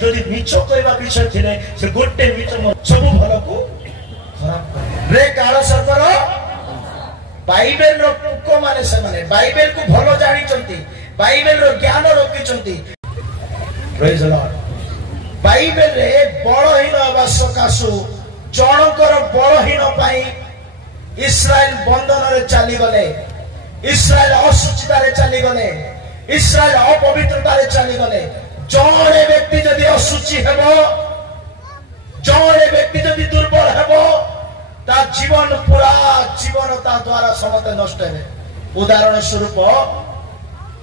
जदि मिछ कहवा विषय थिले से गोटे मिछ सब भल को खराब करे रे काल सर्पर बाइबल रो पुक माने से माने बाइबल को भलो जानि चंती बाइबल रो ज्ञान रखि चंती प्रेज द लॉर्ड बाइबल रे बळहीन अवश्यकासु जनकर बळहीन पाई इस्राएल बंधन रे चली गले इस्राएल असुचिता रे चली गले इस्राएल अपवित्रता रे चली गले जणे व्यक्ति जदि असुचि हेबो जणे व्यक्ति जदि दुर्बल हेबो ता जीवन पूरा जीवन ता द्वारा समते नष्ट हे उदाहरण स्वरूप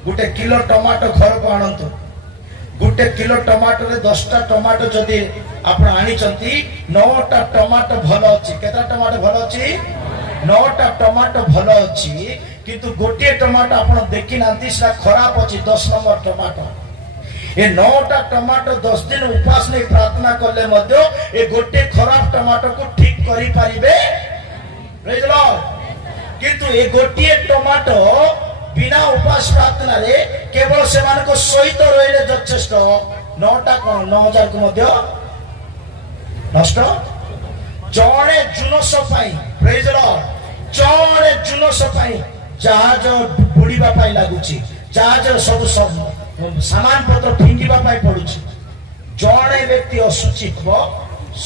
गुटे किलो टमाटो घर को आनंतु गुटे किलो टमाटो रे 10टा टमाटो जदि आपण आनी चंती 9टा टमाटो भलो अछि केता टमाटो भलो अछि 9टा टमाटो भलो अछि किंतु गोटे टमाटो आपण देखि नांती से खराब अछि 10 नंबर टमाटो ए 9टा टमाटो 10 दिन उपवास ने प्रार्थना करले मध्य ए गोटे खराब टमाटो को ठीक करि परिबे प्रेज द लॉर्ड किंतु ए गोटे टमाटो बिना उपवास प्रार्थना रे केवल से मान को सहित रहिले यथेष्ट 9टा कोन 9000 को मध्य नष्ट जणे जुनस पाई प्रेज द लॉर्ड जणे जुनस पाई जहाज बुड़ीबा पाई लागुची जहाज सब सामान पत्र फिंगिबा पाई पडुची जणे व्यक्ति असुचि हो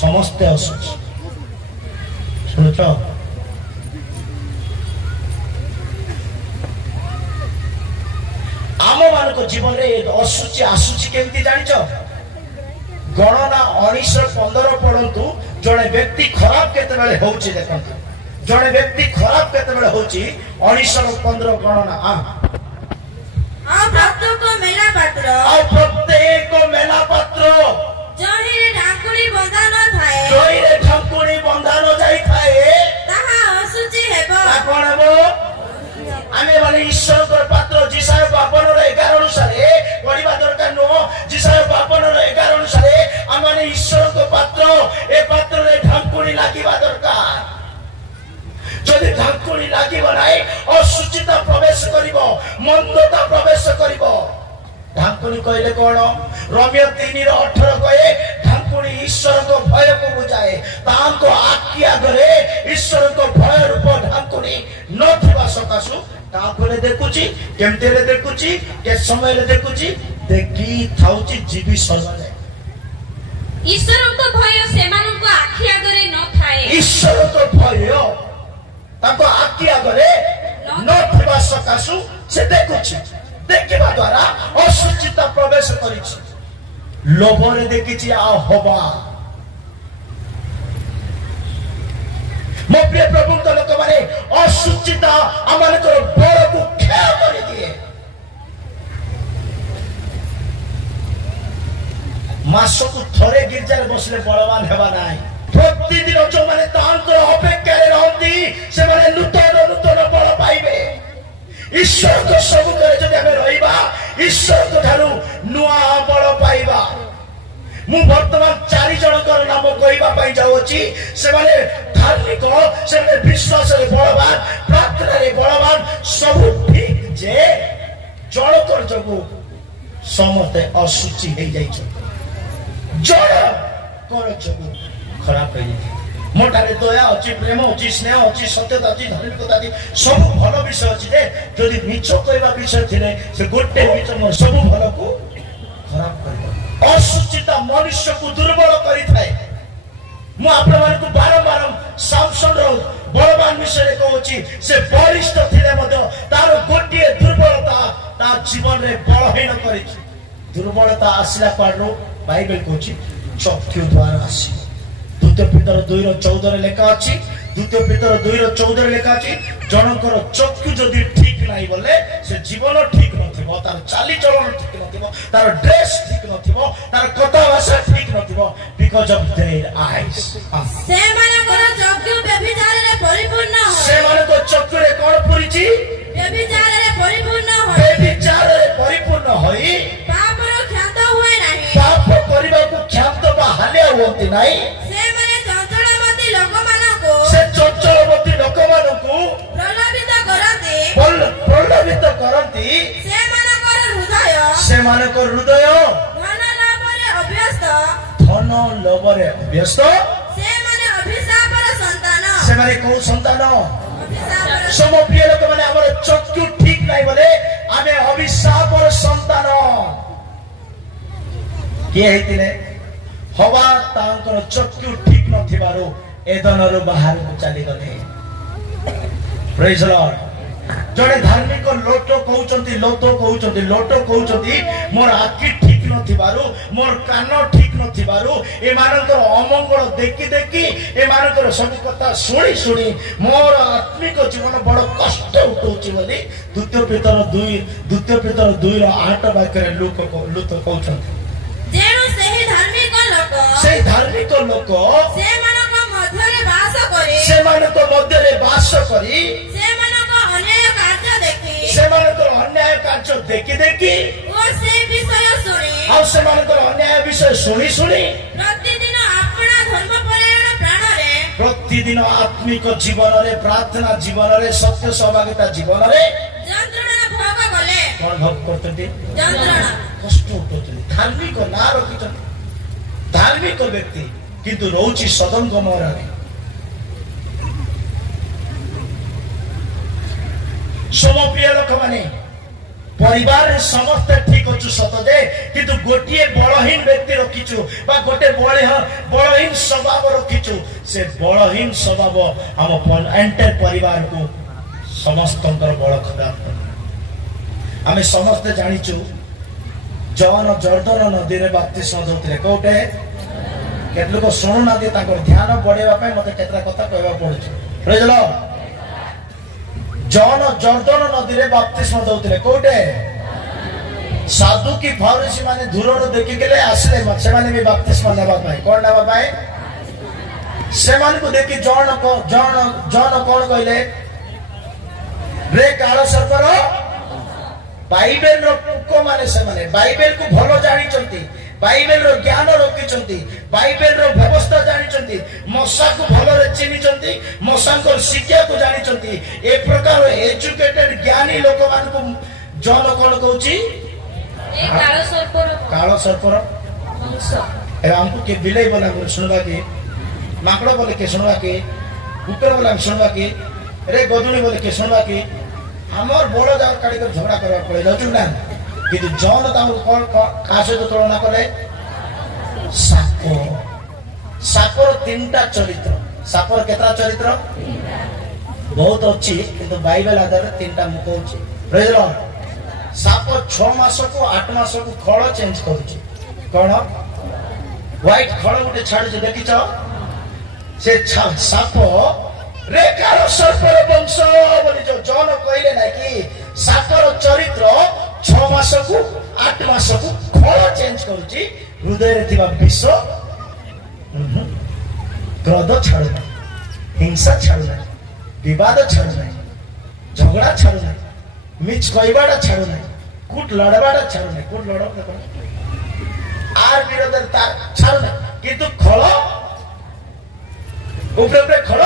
समस्त असुचि सुनछो आम मान को जीवन रे असुचि आसुचि केमती जानिचो गणना 1915 पढंतु जणे व्यक्ति खराब केते बेले होउची देखंतु जणे व्यक्ति खराब केते बेले होउची 1915 गणना प्रत्येक मेला पात्र जहिरे ढाकुणी बंधा न थाए जहिरे ढाकुणी बंधा न जाई थाए ताहा असुचि हेबो कोन हेबो आमे माने ईश्वर को पात्र जिसाय 52:11 अनुसारे गरीबा दरकार नो जिसाय 52:11 अनुसारे आमे माने ईश्वर को पात्र ए पात्र रे ढाकुणी लागिबा दरकार जदि ढाकुणी लागिबो नाही असुचिता प्रवेश करिवो मंदता प्रवेश करिवो ढाकुणी कहले कोन रोमियो 3:18 कहे ढाकुणी ईश्वर को भय को बुझाए तांको आखि आगरे ईश्वर को भय रूप ढाकुणी न थिबा सकासु तापरे देखुची केमते रे देखुची के समय रे देखुची देखि थाउची जीवी सरले ईश्वर को भय सेमानन को आखि आगरे न थाए ईश्वर को भय ताको आखि आगरे न थिबा सकासु से देखुची देखिबा द्वारा असुचिता प्रवेश करिछि लोभ रे देखिछि आ होबा मो प्रिय प्रभु तो लोक माने असुचिता अमन को बड़ को क्षय कर दिए मासो को थरे गिरजा रे बसले बलवान हेबा नाही प्रतिदिन जो माने तांकर अपेक्षा रे रहंती से माने नूतन नूतन बल पाइबे ईश्वर को सब करे जदि हमें रहिबा ईश्वर को ठारू नुआ बल पाइबा मु वर्तमान 4 जनकर नाम कहबा पई जाउची से माने धार्मिक से माने विश्वास रे बलवान प्रार्थना रे बलवान सब ठीक जे जनकर जगु समते असुचि हे जाई छ जड़ कर जगु खराब हे जाई मोटारे दया अछि प्रेम अछि स्नेह अछि सत्यता अछि धार्मिकता अछि सब भलो विषय अछि जे जदि मिछ कहबा विषय थिले से गोटे मिछ म सब भलो को खराब करबो असुचिता मनुष्य को दुर्बल करि थाए मु आपन मान को बारंबार सामसन रो बलवान विषय रे कहउची से बरिष्ठ थिले मध्य तार गोटे दुर्बलता ता जीवन रे बलहीन करिछि दुर्बलता आसिला पाडरो बाइबल कहउची चक्षु द्वारा आसी द्वितीय पीतर 2:14 लेखा अछि द्वितीय पीतर 2:14 लेखा अछि जनकर चक्षु जदि ठीक नाही बोले से जीवन ठीक नथिबो तार चाली चलन ठीक नथिबो तार ड्रेस ठीक नथिबो तार कथा भाषा ठीक नथिबो बिकॉज़ ऑफ देयर आईज से मानकर चक्षु व्यभिचार रे परिपूर्ण हो से मानकर चक्षु रे कोन पुरिछि व्यभिचार रे परिपूर्ण हो व्यभिचार रे परिपूर्ण होई पाप रो ख्यात हुए नाही पाप करिबा को ख्यात बा हाले होती नाही से माने चंचलमती लोकमान को से चंचलमती लोकमान को प्रलोभित करते प्रलोभित करती से मानकर हृदय धन लाभ रे अभ्यस्त ଧନ ଲୋଭରେ ଅଭ୍ୟସ୍ତ ସେମାନେ ଅଭିଶାପର ସନ୍ତାନ। ସେମାନେ କୋଉ ସନ୍ତାନ? ଅଭିଶାପର ସମ ପ୍ରିୟ ଲୋକମାନେ ଆମର ଚକ୍ଷୁ ଠିକ ନାହିଁ ବୋଲେ ଆମେ ଅଭିଶାପର ସନ୍ତାନ। କିଏ ହେଇଥିଲେ? ହବା ତାଙ୍କର ଚକ୍ଷୁ ଠିକ ନଥିବାରୁ ଏଦନରୁ ବାହାରକୁ ଚାଲିଗଲେ। ପ୍ରେଜ୍ ଦ ଲର୍ଡ। ଜଣେ ଧାର୍ମିକ ଲୋଟ କହୁଛନ୍ତି ମୋର ଆଖି ଠିକ ନଥିବାରୁ ମୋର କାନ ଠିକ ନଥିବାରୁ ଏମାନଙ୍କର ଅମଙ୍ଗଳ ଦେଖି ଦେଖି ଏମାନଙ୍କର ସବୁ କଥା ଶୁଣି ଶୁଣି ମୋର ଆତ୍ମିକ ଜୀବନ ବଡ କଷ୍ଟ ଉଠଉଛି ବୋଲି ଦ୍ୱିତୀୟ ପିତର 2:8 ବାକ୍ୟରେ ଲୁକ କହୁଛନ୍ତି। ଯେଣୁ ସେହି ଧାର୍ମିକ ଲୋକ ସେମାନଙ୍କ ମଧ୍ୟରେ ବାସ କରି ସେମାନଙ୍କ ସେମାନଙ୍କର ଅନ୍ୟାୟ କାର୍ଯ୍ୟ ଦେଖି ଦେଖି ଓ ସେ ବିଷୟ ଶୁଣି ଆଉ ସେମାନଙ୍କର ଅନ୍ୟାୟ ବିଷୟ ଶୁଣି ଶୁଣି ପ୍ରତିଦିନ ଆପଣା ଧର୍ମପରାୟଣ ପ୍ରାଣରେ ପ୍ରତିଦିନ ଆତ୍ମିକ ଜୀବନରେ ପ୍ରାର୍ଥନା ଜୀବନରେ ସତ୍ୟ ସହଭାଗିତା ଜୀବନରେ ଯନ୍ତ୍ରଣା ଭୋଗ କଲେ। କଣ ଭୋଗ କରୁଛନ୍ତି? ଯନ୍ତ୍ରଣା କଷ୍ଟ ଉଠୁଛନ୍ତି। ଧାର୍ମିକ ନାଁ ରଖିଛନ୍ତି ଧାର୍ମିକ ବ୍ୟକ୍ତି କିନ୍ତୁ ରହୁଛି ସଦମ ଗମରାରେ। ସମପ୍ରିୟ ଲୋକମାନେ ପରିବାରରେ ସମସ୍ତେ ଠିକ ଅଛୁ ସତ ଯେ କିନ୍ତୁ ଗୋଟିଏ ବଳହୀନ ବ୍ୟକ୍ତି ରଖିଛୁ ବା ଗୋଟେ ବଳହୀନ ସ୍ୱଭାବ ରଖିଛୁ। ସେ ବଳହୀନ ସ୍ୱଭାବ ଆମ ଏଣ୍ଟାୟାର ପରିବାରକୁ ସମସ୍ତଙ୍କର ବଳ ଖରାପ କରେ। ଆମେ ସମସ୍ତେ ଜାଣିଛୁ ଜନ ଜର୍ଦ୍ଦନ ନଦୀରେ ବାପ୍ତିସ୍ମ ଦଉଥିଲେ। କୋଉଟେ? କେତେ ଲୋକ ଶୁଣୁନାହାନ୍ତି ତାଙ୍କର ଧ୍ୟାନ ବଢେଇବା ପାଇଁ ମତେ କେତେଟା କଥା କହିବାକୁ ପଡୁଛି। ପ୍ରେଜ୍ ଦ ଲର୍ଡ। ଜନ ଜର୍ଦ୍ଦନ ନଦୀରେ ବାପ୍ତିସ୍ମ ଦଉଥିଲେ। କୋଉଟେ? ସାଧୁ କି ଫାଉରିସି ମାନେ ଦୂରରୁ ଦେଖିଥିଲେ ଆସିଲେ ସେମାନେ ବି ବାପ୍ତିସ୍ମ ନେବା ପାଇଁ। କଣ ନେବା ପାଇଁ? ସେମାନଙ୍କୁ ଦେଖି ଜନ କଣ କହିଲେ? ରେ କାଳ ସର୍ପର ବାଇବେଲର ପୋକ ମାନେ ସେମାନେ ବାଇବେଲକୁ ଭଲ ଜାଣିଛନ୍ତି ବାଇବେଲର ଜ୍ଞାନ ରଖିଛନ୍ତି ବାଇବେଲର ବ୍ୟବସ୍ଥା ଜାଣିଛନ୍ତି ମଶାକୁ ଭଲରେ ଚିହ୍ନିଛନ୍ତି ମଶାଙ୍କର ଶିକ୍ଷାକୁ ଜାଣିଛନ୍ତି। ଏ ପ୍ରକାର ଏଜୁକେଟେଡ ଜ୍ଞାନୀ ଲୋକମାନଙ୍କୁ ଜନ କଣ କହୁଛି? କାଳ ସର୍ପର ବଂଶ। ଏବେ ଆମକୁ କିଏ ବିଲେଇ ବୋଲା ଶୁଣବା କି ମାଙ୍କଡ ବୋଲେ କିଏ ଶୁଣବା କି କୁକୁର ବୋଲା ଶୁଣବା କି ରେ ଗଦୁଣି ବୋଲେ କିଏ ଶୁଣବା କି ଆମର ବଡ ଯାକ କାଢିକରି ଝଗଡା କରିବାକୁ ପଡେ ଯାଉଛୁ ନା। କିନ୍ତୁ ଜନ ତାଙ୍କୁ କାହା ସହିତ ତୁଳନା କଲେ? ସାପର 3ଟା ଚରିତ୍ର। ସାପର କେତେଟା ଚରିତ୍ର? ବହୁତ ଅଛି କିନ୍ତୁ ବାଇବେଲ ଆଧାରରେ 3ଟା ମୁଁ କହୁଛି। ପ୍ରେଜ୍ ଦ ଲର୍ଡ। ସାପ 6 ମାସକୁ 8 ମାସକୁ ଖଳ ଚେଞ୍ଜ କରୁଛି। କଣ? ହ୍ୱାଇଟ ଖଳ ଗୋଟେ ଛାଡୁଛି ଦେଖିଛ? ସେ ସାପ ରେ କାଳ ସର୍ପର ବଂଶ ବୋଲି ଜନ କହିଲେ ନାଇଁ କି ସାପର ଚରିତ୍ର 6 ମାସକୁ 8 ମାସକୁ ଖଳ ଚେଞ୍ଜ କରୁଛି। ହୃଦୟରେ ଥିବା ବିଷ କ୍ରୋଧ ଛାଡୁନାହିଁ ହିଂସା ଛାଡୁନାହିଁ ବିବାଦ ଛାଡୁନାହିଁ ଝଗଡା ଛାଡୁନାହିଁ ମିଛ କହିବାଟା ଛାଡୁନାହିଁ କୁଟ ଲଢବାଟା ଛାଡୁନାହିଁ। କୁଟ ଲଢ ଆର ବିରୋଧରେ ତାର ଛାଡୁନାହିଁ କିନ୍ତୁ ଖଳ ଉପରେ ଖଳ।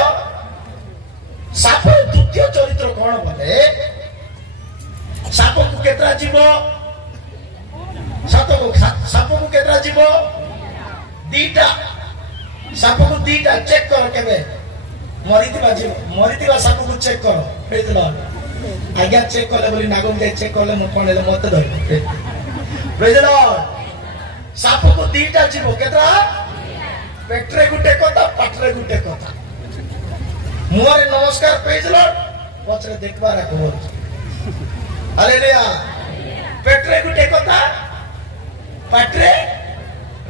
ସାପର ଦ୍ୱିତୀୟ ଚରିତ୍ର କଣ ବୋଲେ ସାପକୁ କେତେଟା ଯିବ? ସାପକୁ କେତେଟା ଯିବ? 2ଟା। ସାପକୁ 2ଟା। ଚେକ୍ କର କେବେ ମରିଥିବା ସାପକୁ ଚେକ୍ କର। ଆଜ୍ଞା ଚେକ୍ କଲେ ବୋଲି ନାଗମ ଯାଇ ଚେକ୍ କଲେ ମୁଁ କଣ ହେଲେ ମତେ ଧରିବ। ପ୍ରେଜ୍ ଦ ଲର୍ଡ। ସାପକୁ 2ଟା ଯିବ। କେତେଟା? ପେଟରେ ଗୋଟେ କଥା ପାଟରେ ଗୋଟେ କଥା। ମୁହଁରେ ନମସ୍କାର ପ୍ରେଜ୍ ଦ ଲର୍ଡ ପଛରେ ଦେଖିବାର ଖବର। ହାଲେଲୁୟା। ପେଟରେ ଗୋଟେ କଥା ପାଟରେ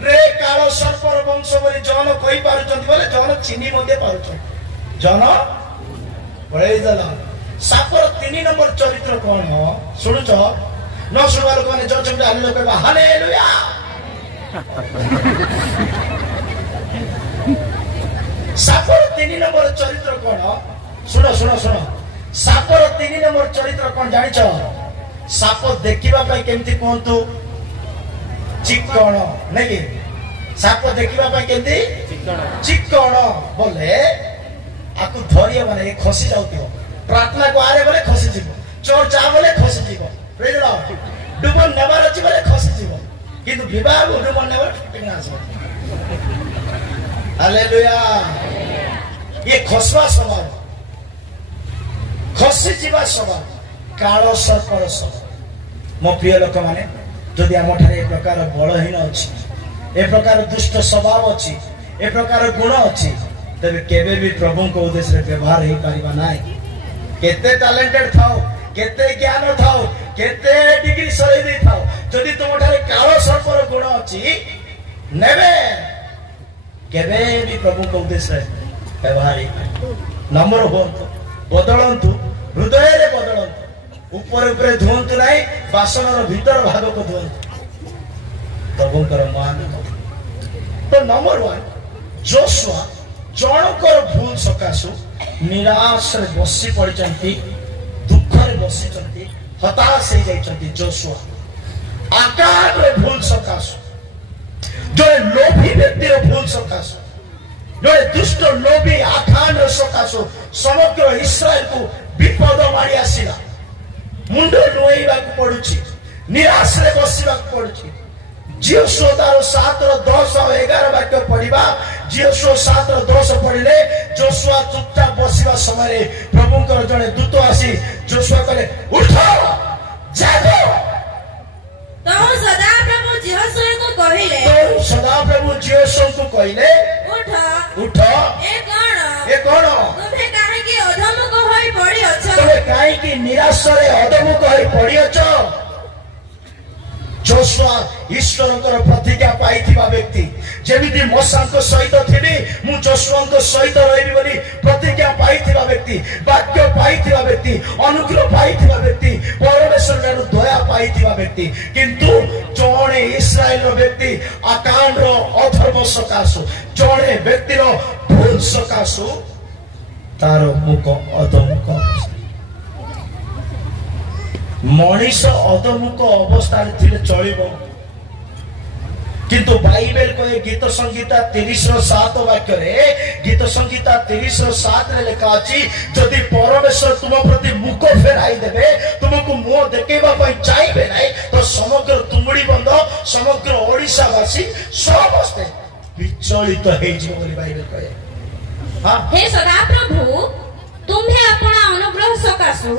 ରେ କାଳ ସର୍ପର ବଂଶ ବୋଲି ଜନ କହିପାରୁଛନ୍ତି ବୋଲେ ଜନ ଚିହ୍ନି ମଧ୍ୟ ପାରୁଛନ୍ତି। ଜନ ପ୍ରେଜ୍ ଦ ଲର୍ଡ। ସାପର 3 ନମ୍ବର ଚରିତ୍ର କଣ? ଶୁଣୁଛ? ନ ଶୁଣିବା ଲୋକମାନେ ଯୋଉଛନ୍ତି ହାଲେଲୁୟା କହିବା ହାଲେଲୁୟା। ସାପର 3 ନମ୍ବର ଚରିତ୍ର କଣ? ଶୁଣ। ସାପର 3 ନମ୍ବର ଚରିତ୍ର କଣ ଜାଣିଛ? ସାପ ଦେଖିବା ପାଇଁ କେମିତି କୁହନ୍ତୁ? ଚିକ୍କଣ ନାଇଁ କି? ସାପ ଦେଖିବା ପାଇଁ କେମିତି ଚିକ୍କଣ ବୋଲେ ଆକୁ ଧରିବ ମାନେ ଖସି ଯାଉଥିବ। ପ୍ରାର୍ଥନାକୁ ଆରେ ବୋଲେ ଖସିଯିବ। ଚୋର ଯା ବୋଲେ ଖସିଯିବ। ଡୁବ ନେବାର ଅଛି ବୋଲେ ଖସିଯିବ। କିନ୍ତୁ ବିବାହ ଗୋଟେ ମନେ ଆସିବ। ହାଲେଲୁୟା। ଇଏ ଖସବା ସ୍ୱଭାବ, ଖସିଯିବା ସ୍ୱଭାବ, କାଳ ସର୍ପର ସ୍ୱଭାବ। ମୋ ପ୍ରିୟ ଲୋକମାନେ, ଯଦି ଆମଠାରେ ଏ ପ୍ରକାର ବଳହୀନ ଅଛି, ଏ ପ୍ରକାର ଦୁଷ୍ଟ ସ୍ୱଭାବ ଅଛି, ଏ ପ୍ରକାର ଗୁଣ ଅଛି, ତେବେ କେବେ ବି ପ୍ରଭୁଙ୍କ ଉଦ୍ଦେଶ୍ୟରେ ବ୍ୟବହାର ହେଇପାରିବା ନାହିଁ। କେତେ ଟ୍ୟାଲେଣ୍ଟେଡ ଥାଉ, କେତେ ଜ୍ଞାନ ଥାଉ, କେତେ ଡିଗ୍ରୀ ସରେଇ ଦେଇଥାଉ, ଯଦି ତୁମଠାରେ କାଳ ସର୍ପର ଗୁଣ ଅଛି, ନେବେ କେବେ ବି ପ୍ରଭୁଙ୍କ ଉଦ୍ଦେଶ୍ୟରେ ବ୍ୟବହାର ହେଇପାରିବ। ନମ୍ର ହୁଅନ୍ତୁ, ବଦଳନ୍ତୁ, ହୃଦୟରେ ବଦଳନ୍ତୁ। ଉପରେ ଉପରେ ଧୁଅନ୍ତୁ ନାହିଁ, ବାସନର ଭିତର ଭାଗକୁ ଧୁଅନ୍ତୁ। ପ୍ରଭୁଙ୍କର ମହାନ। ତ ନମ୍ବର 1, ଯୋଶୁଆ ଜଣଙ୍କର ଭୁଲ ସକାଶୁ ନିରାଶରେ ବସି ପଡ଼ିଛନ୍ତି, ଦୁଃଖରେ ବସିଛନ୍ତି, ହତାଶ ହେଇଯାଇଛନ୍ତି। ଯୋଶୁଆ ଆକାରରେ ଭୁଲ ସକାଶୁ, ଜଣେ ଲୋଭୀ ବ୍ୟକ୍ତିର ଭୁଲ ସକାଶୁ, ଜଣେ ଦୁଷ୍ଟ ଲୋଭୀ ଆକାଣ୍ଡ ସକାଶୁ ସମଗ୍ର ଇସ୍ରାଏଲକୁ ବିପଦ ମାଡ଼ି ଆସିଲା। ମୁଣ୍ଡ ନୁଆଇବାକୁ ପଡୁଛି, ନିରାଶରେ ବସିବାକୁ ପଡୁଛି। ଯୋଶୁଆ ତାର 7:10 ଆଉ 11 ବାକ୍ୟ ପଢିବା। ଯୋଶୁଆ 7:10 ପଢିଲେ, ଯୋଶୁଆ ଚୁପଚାପ ବସିବା ସମୟରେ ପ୍ରଭୁଙ୍କର ଜଣେ ଦୂତ ଆସି ଯୋଶୁଆ କହିଲେ, ଉଠ ଜାଗ। ତୋ ସଦାପ୍ରଭୁ ଯହୋଶୁଆକୁ କହିଲେ, ସଦାପ୍ରଭୁ ଯହୋଶୁଆକୁ କହିଲେ, ଉଠ ଉଠ। ଏ କଣ? ତୁମେ କାହିଁକି ଅଧମୁଖ ହୋଇ ପଡ଼ିଅଛ? ତୁମେ କାହିଁକି ନିରାଶରେ ଅଧମୁଖ ହୋଇ ପଡ଼ିଅଛ? ଯୋଶୁଆ ଈଶ୍ୱରଙ୍କର ପ୍ରତିଜ୍ଞା ପାଇଥିବା ବ୍ୟକ୍ତି, ଯେମିତି ମୂଷାଙ୍କ ସହିତ ଥିଲି ମୁଁ ଯୋଶୁଆଙ୍କ ସହିତ ରହିବି ବୋଲି ପ୍ରତିଜ୍ଞା ପାଇଥିବା ବ୍ୟକ୍ତି, ବାକ୍ୟ ପାଇଥିବା ବ୍ୟକ୍ତି, ଅନୁଗ୍ରହ ପାଇଥିବା ବ୍ୟକ୍ତି, ପରମେଶ୍ୱରଙ୍କ ଦୟା ପାଇଥିବା ବ୍ୟକ୍ତି। କିନ୍ତୁ ଜଣେ ଇସ୍ରାଏଲର ବ୍ୟକ୍ତି ଆକାଣ୍ଡର ଅଧର୍ମ ସକାଶୁ, ଜଣେ ବ୍ୟକ୍ତିର ଭୁଲ ସକାଶୁ ତାର ମୁଖ ଅଧମୁଖ। ମଣିଷ ଅଧମୁଖ ଅବସ୍ଥାରେ ଥିଲେ ଚଳିବ, କିନ୍ତୁ ବାଇବେଲ କହେ ଗୀତ ସଂହିତା 30:7 ବାକ୍ୟରେ, ଗୀତ ସଂହିତା 30:7 ଲେଖା ଅଛି, ଯଦି ପରମେଶ୍ୱର ତୁମ ପ୍ରତି ମୁଖ ଫେରାଇ ଦେବେ, ତୁମକୁ ମୁହଁ ଦେଖେଇବା ପାଇଁ ଚାହିଁବେ ନାହିଁ, ତ ସମଗ୍ର ତୁମୁଡି ବନ୍ଧ, ସମଗ୍ର ଓଡ଼ିଶାବାସୀ ସମସ୍ତେ ବିଚଳିତ ହେଇଯିବ ବୋଲି ବାଇବେଲ କହେ। ହେ ସଦାପ୍ରଭୁ, ତୁମ୍ଭେ ଆପଣା ଅନୁଗ୍ରହ ସକାଶୁ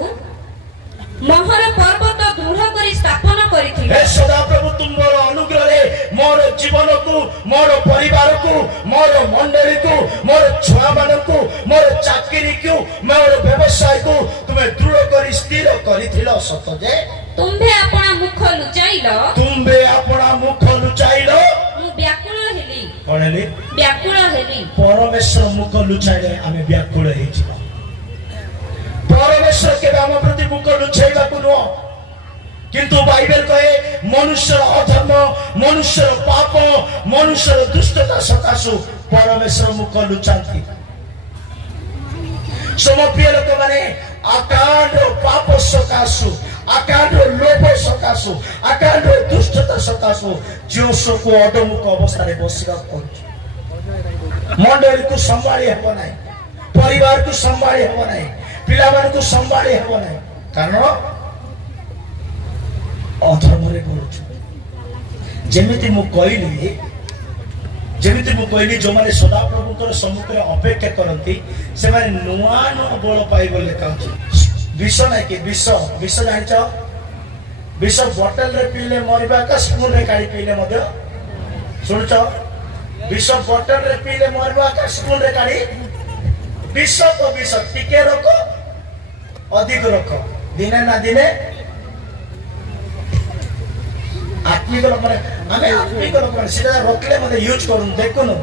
ମୋହର ପର୍ବତ ଦୃଢ଼ କରି ସ୍ଥାପନ କରିଥିଲେ। ହେ ସଦାପ୍ରଭୁ, ତୁମର ଅନୁଗ୍ରହରେ ମୋର ଜୀବନକୁ, ମୋର ପରିବାରକୁ, ମୋର ମଣ୍ଡଳୀକୁ, ମୋର ଛୁଆମାନଙ୍କୁ, ମୋର ଚାକିରିକୁ, ମୋର ବ୍ୟବସାୟକୁ ତୁମେ ଦୃଢ଼ କରି ସ୍ଥିର କରିଥିଲ। ସତ ଯେ ତୁମ୍ଭେ ଆପଣା ମୁଖ ଲୁଚାଇଲ, ତୁମ୍ଭେ ଆପଣା ମୁଖ ଲୁଚାଇଲ। ମୁଁ ବ୍ୟାକୁଳ ହେଲି। କଣ ହେଲି? ବ୍ୟାକୁଳ ହେଲି। ପରମେଶ୍ୱର ମୁଖ ଲୁଚାଇଲେ ଆମେ ବ୍ୟାକୁଳ ହେଇଯିବା। ପରମେଶ୍ୱର କେବେ ଆମ ପ୍ରତି ମୁଖ ଲୁଚାଇବାକୁ ନୁହଁ, କିନ୍ତୁ ବାଇବେଲ କହେ ମନୁଷ୍ୟର ଅଧର୍ମ, ମନୁଷ୍ୟର ପାପ, ମନୁଷ୍ୟର ଦୁଷ୍ଟତା ସକାଶୁ ପରମେଶ୍ୱର ମୁଖ ଲୁଚାନ୍ତି। ପ୍ରିୟ ଲୋକମାନେ, ଆକାଣ୍ଡ ପାପ ସକାଶୁ, ଆକାଣ୍ଡ ଲୋଭ ସକାଶୁ, ଆକାଣ୍ଡ ଦୁଷ୍ଟତା ସକାଶୁ ଯୋଶୁଆକୁ ଅଧମୁଖ ଅବସ୍ଥାରେ ବସିବାକୁ ପଡୁଛି। ମଣ୍ଡଳୀକୁ ସମ୍ଭାଳି ହେବ ନାହିଁ, ପରିବାରକୁ ସମ୍ଭାଳି ହେବ ନାହିଁ, ପିଲାମାନଙ୍କୁ ସମ୍ଭାଳି ହେବ ନାହିଁ, କାରଣ ଅଧର୍ମରେ କରୁଛୁ। ଯେମିତି ମୁଁ କହିଲି ଯୋଉମାନେ ସଦାପ୍ରଭୁଙ୍କର ସମ୍ମୁଖରେ ଅପେକ୍ଷା କରନ୍ତି ସେମାନେ ନୂଆ ନୂଆ ବଳ ପାଇବ ଲେଖା ଅଛି। ବିଷ ନାଇଁ କି ବିଷ ଜାଣିଛ? ବିଷ ବୋଟଲରେ ପିଇଲେ ମରିବା ଏକା ସ୍ପୁନରେ କାଢି ପିଇଲେ ମଧ୍ୟ, ଶୁଣୁଛ? ବିଷ ବୋଟଲରେ ପିଇଲେ ମରିବା ଏକା ସ୍ପୁନରେ କାଢି। ବିଷ ତ ବିଷ, ଟିକେ ରଖ ଅଧିକ ରଖ, ଦିନେ ନା ଦିନେ ଆତ୍ମିକ ଲୋକମାନେ, ଆମେ ଆତ୍ମିକ ଲୋକମାନେ ସେଟା ରଖିଲେ ମତେ ୟୁଜ କରୁନୁ। ଦେଖୁନୁ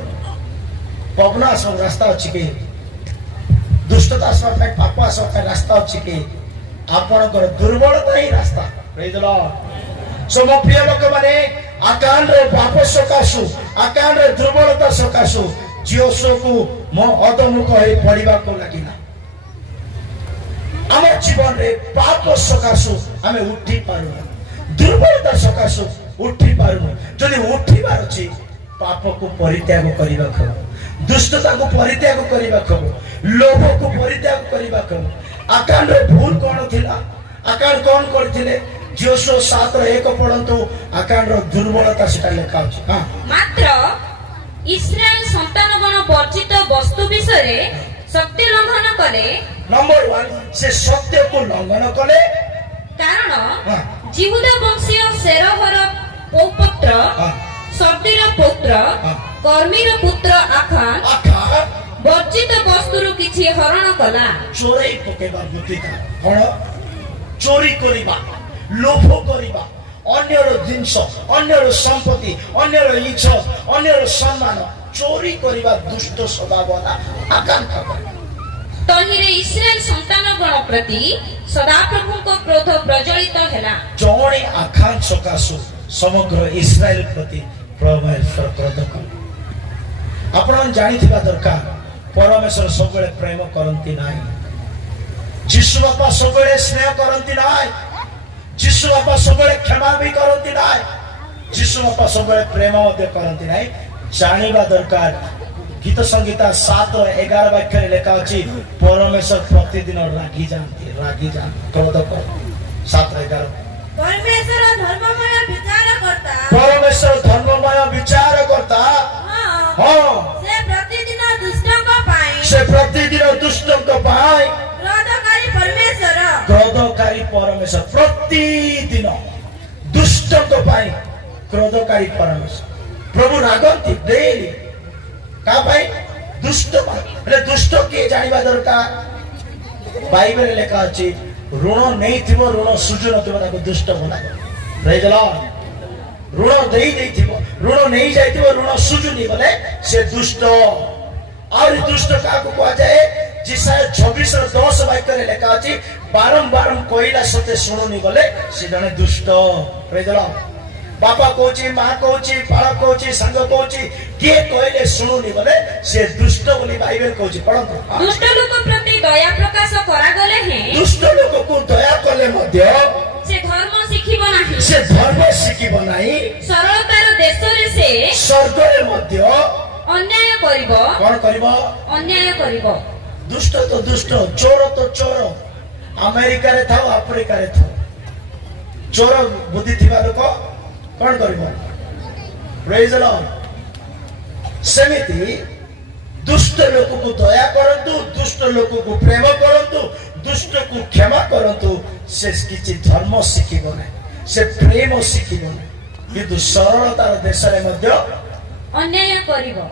ପବନ ଆସିବା ରାସ୍ତା ଅଛି କି? ଦୁଷ୍ଟତା ଆସିବା ପାଇଁ, ପାପ ଆସିବା ପାଇଁ ରାସ୍ତା ଅଛି କି? ଆପଣଙ୍କର ଦୁର୍ବଳତା ହିଁ ରାସ୍ତା। ମୋ ପ୍ରିୟ ଲୋକମାନେ, ଆକାଣ୍ଡର ପାପ ସକାଶୁ, ଆକାଣ୍ଡର ଦୁର୍ବଳତା ସକାଶୁ ଯୋଶୁଆକୁ ମୋ ଅଧମୁଖ ହେଇ ପଡିବାକୁ ଲାଗିଲା। ଆମ ଜୀବନରେ ପାପ ସକାଶୁ ଆମେ ଉଠି ପାରୁନୁ, ଦୁର୍ବଳତା ସକାଶୁ ଉଠି ପାରୁନୁ। ଯଦି ଉଠିବାର ଅଛି, ପାପକୁ ପରିତ୍ୟାଗ କରିବାକୁ ହେବ, ଦୁଷ୍ଟତାକୁ ପରିତ୍ୟାଗ କରିବାକୁ ହେବ, ଲୋଭକୁ ପରିତ୍ୟାଗ କରିବାକୁ ହେବ। ଆକାଣ୍ଡର ଭୁଲ କଣ ଥିଲା? ଆକାଣ୍ଡ କଣ କରିଥିଲେ? जोशो 7:1 पढ़ंतु आकांडर दुर्बलता सेटा लेखा अछि। हां मात्र इस्राएल संतानगण वर्जित वस्तु विषय सत्य लंघन कले। नंबर 1 से सत्य को लंघन कले कारण जिहुदा वंशीय सेरहर पौपुत्र शब्दीर पुत्र कर्मीर पुत्र आखान वर्जित वस्तुरु किछि हरण कला। चोरी पकेबा बुद्धि था कोन चोरी करिबा लोभ करिबा अन्यर जिंस अन्यर संपत्ति अन्यर इज्जत अन्यर सम्मान चोरी करिबा दुष्ट स्वभावना आकांक्षा करे। तहिरे इस्राएल संतानगण प्रति सदाप्रभु को क्रोध प्रज्वलित हैला। जणे आखान सकासु समग्र इस्राएल प्रति परमेश्वर क्रोध कले। आपण जानिथिबा दरकार परमेश्वर सबले प्रेम करंती नाही। जीशु बापा सबले स्नेह करंती नाही। जीशु बापा सबले क्षमा भी करंती नाही। जीशु बापा सबले प्रेम मध्य करंती नाही। जानिबा दरकार गीत संगीता 7:11 वाक्य लेखा अछि परमेश्वर प्रतिदिन रागी जानती क्रोध कर। 7:11 परमेश्वर धर्ममय विचार करता। परमेश्वर धर्ममय विचार करता। हां से प्रतिदिन दुष्टों को पाए। से प्रतिदिन दुष्टों को पाए। क्रोधकारी परमेश्वर प्रतिदिन दुष्टों को पाए क्रोधकारी परमेश्वर। प्रभु रागंती डेली का भाई दुष्ट माने दुष्ट के जानिबा दरकार। बाइबल लेखा अछि ऋण नहीं थिबो ऋण सुजु नथिबो ताको दुष्ट बनाय। Praise Lord. ऋण देई देथिबो ऋण नहीं जाइथिबो ऋण सुजु नि बोले से दुष्ट। और दुष्ट काको को जाए जिसाय 26:10 वाक्य लेखा अछि बारंबार कोइला सते सुनुनी बोले से जने दुष्ट। Praise Lord. बापा कोची मां कोची पाळ कोची संग कोची के कहले सुनुनी बोले से दुष्ट बोली बाइबल कोची पढंतु। दुष्ट लोक प्रति दया प्रकाश करा गले हे दुष्ट लोक को दया कले मध्य से धर्म शिखिबो नाही। से धर्म शिखिबो नाही। सरलतार देश रे से स्वर्ग रे मध्य अन्याय करिवो। कोन करिवो? अन्याय करिवो। दुष्ट तो दुष्ट चोर तो चोर अमेरिका रे थाओ अफ्रीका रे थाओ चोर बुद्धि थिबा लोक कौन करिबो? Praise the Lord. सेमिति दुष्ट लोक को दया करंतु दुष्ट लोक को प्रेम करंतु दुष्ट को क्षमा करंतु से किछि धर्म शिखिबो नै से प्रेम शिखिबो नै किंतु सरलतार देश रे मध्य अन्याय करिवो।